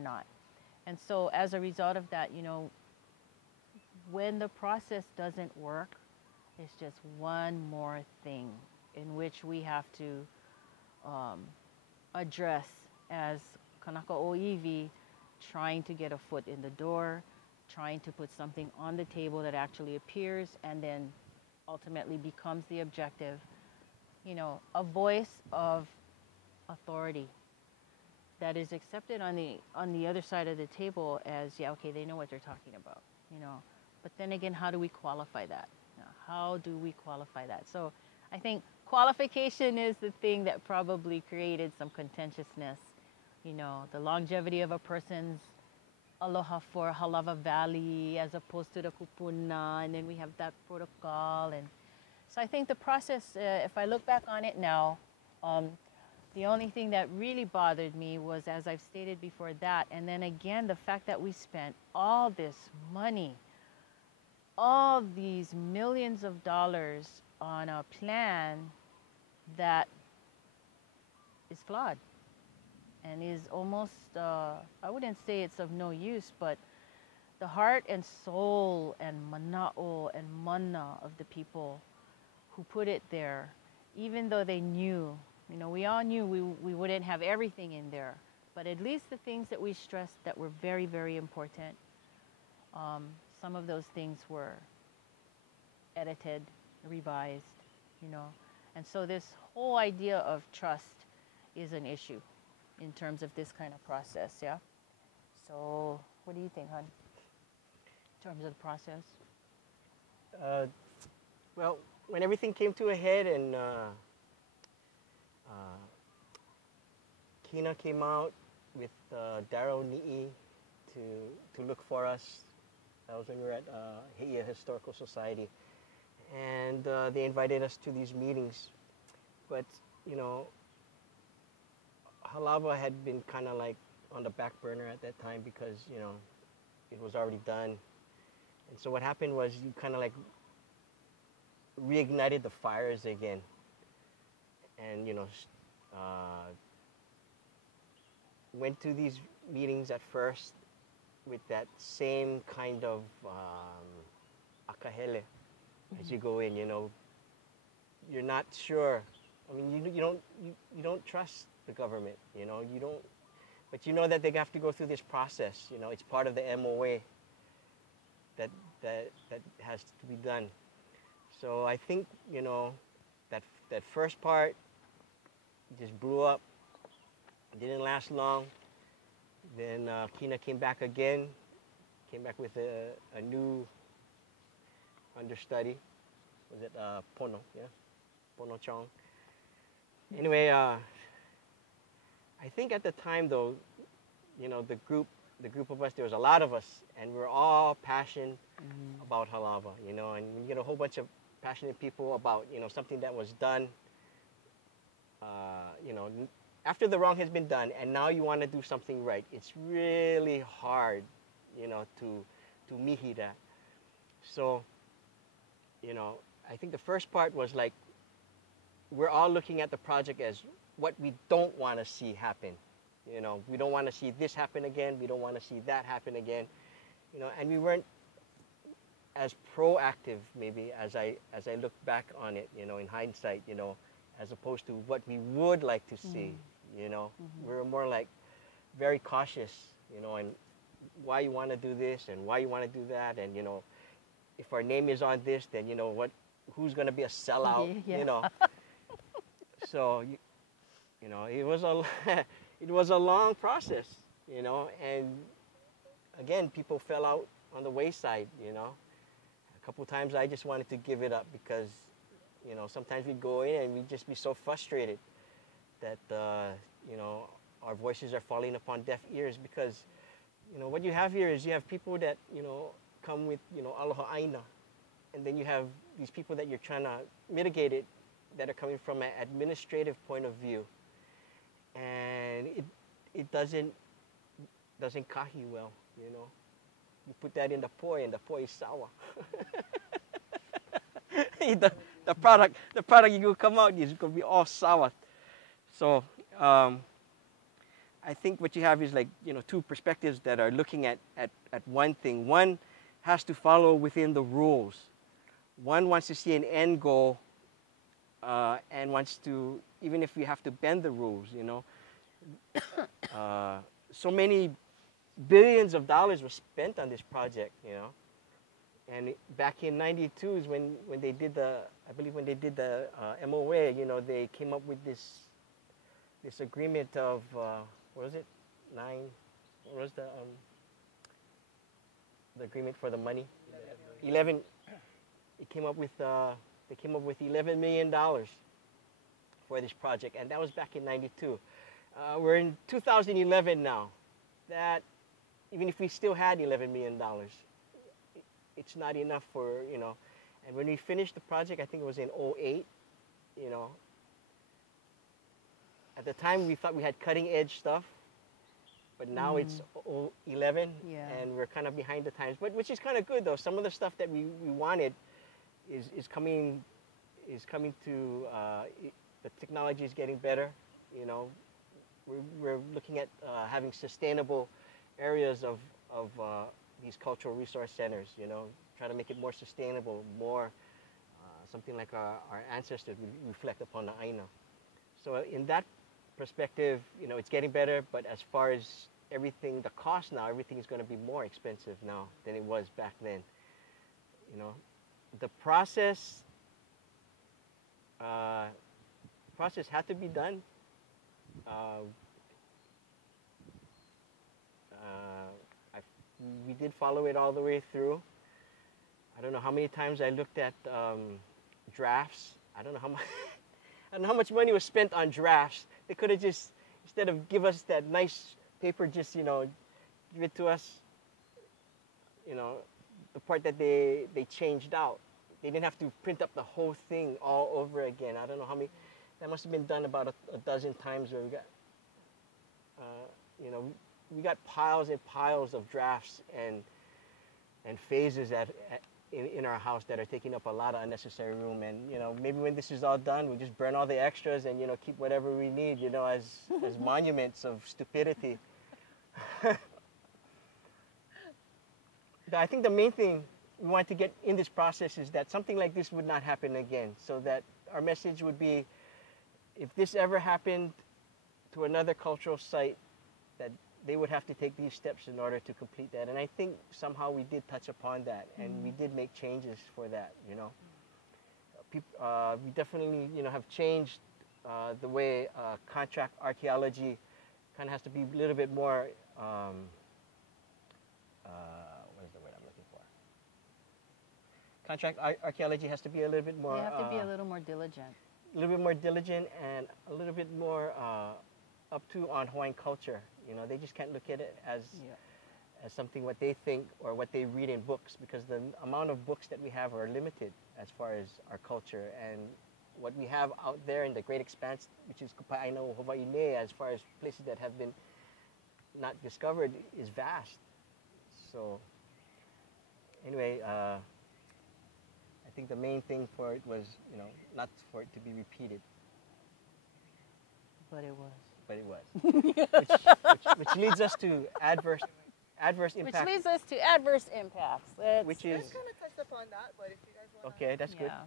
not. And so as a result of that, you know, when the process doesn't work, it's just one more thing in which we have to address as Kanaka Oiwi, trying to get a foot in the door, trying to put something on the table that actually appears and then ultimately becomes the objective. You know, a voice of authority that is accepted on the other side of the table as, yeah, okay, they know what they're talking about, you know. But then again, how do we qualify that? You know, how do we qualify that? So I think qualification is the thing that probably created some contentiousness. You know, the longevity of a person's aloha for Halawa Valley as opposed to the kupuna, and then we have that protocol. And so I think the process, if I look back on it now, the only thing that really bothered me was, as I've stated before, that, and then again, the fact that we spent all this money, all these millions of dollars on a plan that is flawed and is almost, I wouldn't say it's of no use, but the heart and soul and mana'o and mana of the people who put it there, even though they knew, you know, we all knew we wouldn't have everything in there, but at least the things that we stressed that were very, very important, some of those things were edited, revised, you know. And so this whole idea of trust is an issue in terms of this kind of process, yeah? So what do you think, hon, in terms of the process? Well, when everything came to a head and Kina came out with Darrow Ni'i to look for us. That was when we were at Heia Historical Society. And they invited us to these meetings. But, you know, Halawa had been kind of like on the back burner at that time because, you know, it was already done. And so what happened was you kind of like reignited the fires again. And, you know, went to these meetings at first with that same kind of akahele. As you go in, you know, you're not sure. I mean, you don't trust the government, you know, you don't, but you know that they have to go through this process, you know, it's part of the MOA that has to be done. So I think, you know, that first part just blew up, didn't last long. Then Kina came back again, came back with a new understudy. Was it Pono? Yeah, Pono Chong. Anyway, I think at the time though, you know, the group of us, there was a lot of us, and we were all passionate about Halawa, you know, and when you get a whole bunch of passionate people about, you know, something that was done, you know, after the wrong has been done, and now you want to do something right, it's really hard, you know, to mihi that. So, you know, I think the first part was like, we're all looking at the project as what we don't want to see happen. You know, we don't want to see this happen again. We don't want to see that happen again. You know, and we weren't as proactive maybe as I look back on it, you know, in hindsight, you know, as opposed to what we would like to see, you know. We were more like very cautious, you know, and why you want to do this and why you want to do that, and, you know, if our name is on this, then, you know, who's going to be a sellout, you know. So, you know, it was a long process, you know, and again, people fell out on the wayside, you know. A couple times I just wanted to give it up because, you know, sometimes we'd go in and we'd just be so frustrated that, you know, our voices are falling upon deaf ears because, you know, what you have here is you have people that, you know, come with, you know, aloha aina, and then you have these people that you're trying to mitigate it that are coming from an administrative point of view, and it doesn't kahi well, you know. You put that in the poi, and the poi is sour. the product you will come out is going to be all sour. So I think what you have is like, two perspectives that are looking at one thing. One has to follow within the rules. One wants to see an end goal and wants to, even if we have to bend the rules, so many billions of dollars were spent on this project, And back in '92 is when they did I believe when they did the MOA, they came up with this agreement of, what was it? What was the agreement for the money? 11. They came up with $11 million for this project, and that was back in '92. We're in 2011 now. That, even if we still had $11 million, it's not enough for, and when we finished the project, I think it was in '08, at the time we thought we had cutting edge stuff, but now it's 11, and we're kind of behind the times, but which is kind of good though. Some of the stuff that we wanted is coming to, the technology is getting better, We're looking at having sustainable areas of these cultural resource centers, try to make it more sustainable, more something like our ancestors would reflect upon the Aina. So in that perspective, it's getting better, but as far as everything, the cost now, everything is going to be more expensive now than it was back then. The process had to be done. We did follow it all the way through. I don't know how many times I looked at drafts. I don't know how much. I don't know how much money was spent on drafts. They could have just, instead of give us that nice paper, just give it to us. The part that they changed out. They didn't have to print up the whole thing all over again. I don't know how many. That must have been done about a dozen times where we got, we got piles and piles of drafts and phases in our house that are taking up a lot of unnecessary room. And maybe when this is all done, we'll just burn all the extras and keep whatever we need, as monuments of stupidity. But I think the main thing we want to get in this process is that something like this would not happen again. So that our message would be, if this ever happened to another cultural site, that they would have to take these steps in order to complete that. And I think somehow we did touch upon that, and we did make changes for that, we definitely, have changed the way contract archaeology kind of has to be a little bit more, what is the word I'm looking for? Contract archaeology has to be a little bit more... You have to be a little more diligent. A little bit more diligent and a little bit more up to on Hawaiian culture. They just can't look at it as something what they think or what they read in books, because the amount of books that we have are limited as far as our culture, and what we have out there in the great expanse, which is Kupa'aina o Hawaiʻi, as far as places that have been not discovered, is vast. So anyway, I think the main thing for it was, not for it to be repeated. But it was. But it was. which leads us to adverse impacts. Which leads us to adverse impacts. Which is... kind of touched upon that, but if you guys want Okay, that's good. Yeah.